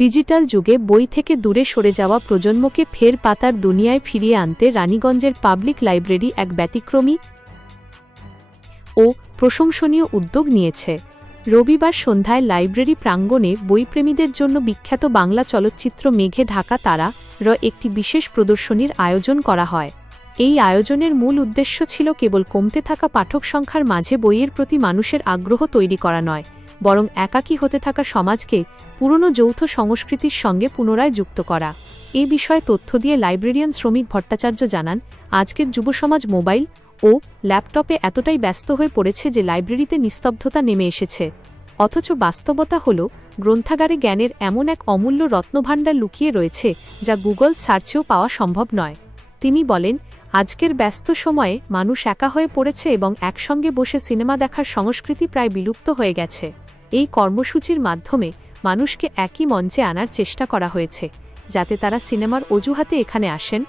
Digital যুগে বই থেকে দূরে সরে যাওয়া প্রজন্মকে ফের পাতার দুনিয়ায় ফিরিয়ে আনতে রানীগঞ্জের পাবলিক লাইব্রেরি এক ব্যতিক্রমী ও প্রশংসনীয় উদ্যোগ নিয়েছে। রবিবার সন্ধ্যায় লাইব্রেরি প্রাঙ্গণে বইপ্রেমীদের জন্য বিখ্যাত বাংলা চলচ্চিত্র মেঘে ঢাকা তারা র একটি বিশেষ প্রদর্শনীর আয়োজন করা হয়। এই আয়োজনের মূল উদ্দেশ্য ছিল কেবল কমতে থাকা পাঠক সংখ্যার মাঝে বইয়ের প্রতি মানুষের আগ্রহ তৈরি করা নয়, বরং একাকী হতে থাকা সমাজকে পুরনো যৌথ সংস্কৃতির সঙ্গে পুনরায় যুক্ত করা। এ বিষয়ে তথ্য দিয়ে লাইব্রেরিয়ান শ্রমিক ভট্টাচার্য জানান, আজকের যুবসমাজ মোবাইল ও ল্যাপটপে এতটাই ব্যস্ত হয়ে পড়েছে যে লাইব্রেরিতে নিস্তব্ধতা নেমে এসেছে। অথচ বাস্তবতা হল, গ্রন্থাগারে জ্ঞানের এমন এক অমূল্য রত্নভাণ্ডার লুকিয়ে রয়েছে যা গুগল সার্চেও পাওয়া সম্ভব নয়। তিনি বলেন, আজকের ব্যস্ত সময়ে মানুষ একা হয়ে পড়েছে এবং একসঙ্গে বসে সিনেমা দেখার সংস্কৃতি প্রায় বিলুপ্ত হয়ে গেছে। এই কর্মসূচির মাধ্যমে মানুষকে একই মঞ্চে আনার চেষ্টা করা হয়েছে, যাতে তারা সিনেমার অজুহাতে এখানে আসেন,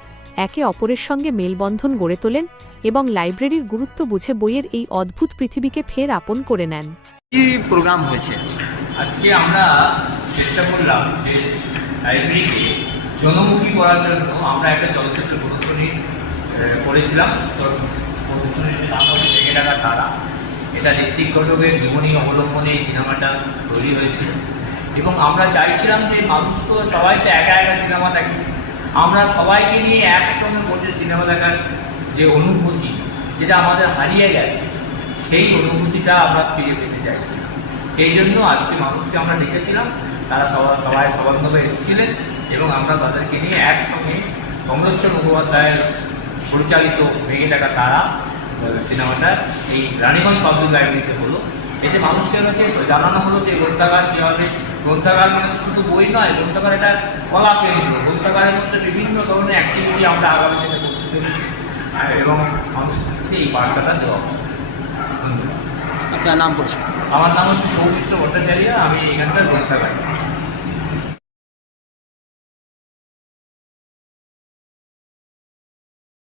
একে অপরের সঙ্গে মেলবন্ধন গড়ে তোলেন এবং লাইব্রেরির গুরুত্ব বুঝে বইয়ের এই অদ্ভুত পৃথিবীকে ফের আপন করে নেন। কি প্রোগ্রাম হয়েছে আজকে? আমরা চেষ্টা করলাম যে লাইব্রেরিকে জনমুখী করার জন্য আমরা একটা চলচ্চিত্র প্রদর্শনী করেছিলাম। প্রদর্শনীর নাম হচ্ছে মেঘে ঢাকা তারা। এটা ঋত্বিক ঘটকের জীবনী অবলম্বনে এই সিনেমাটা তৈরি হয়েছিল এবং আমরা চাইছিলাম যে মানুষ তো সবাই তো একা একা সিনেমা দেখে, আমরা সবাইকে নিয়ে একসঙ্গে বসে সিনেমা দেখার যে অনুভূতি, যেটা আমাদের হারিয়ে গেছে, সেই অনুভূতিটা আমরা ফিরে পেতে চাইছিলাম। সেই জন্য আজকে মানুষকে আমরা ডেকেছিলাম, তারা সবাই সবান্ধবে এসেছিলেন এবং আমরা তাদেরকে নিয়ে একসঙ্গে কমলেশ্বর মুখোপাধ্যায়ের পরিচালিত মেঘে ঢাকা তারা সিনেমাটা এই রানীগঞ্জ পাবলিক লাইব্রেরিতে হলো। এতে মানুষকে হচ্ছে জানানো হলো যে গ্রন্থাগার কীভাবে, গ্রন্থাগার মানে শুধু বই নয়, গ্রন্থাগার এটা কলা কেন্দ্র। গ্রন্থাগারের মধ্যে বিভিন্ন ধরনের অ্যাক্টিভিটি আমরা আগামী দিনে করতে চলেছি এবং মানুষকে এই বার্তাটা দেওয়া হবে। আপনার নাম পড়ছে? আমার নাম হচ্ছে সৌমিত্র ভট্টাচার্য, আমি এখানকার গ্রন্থাগার।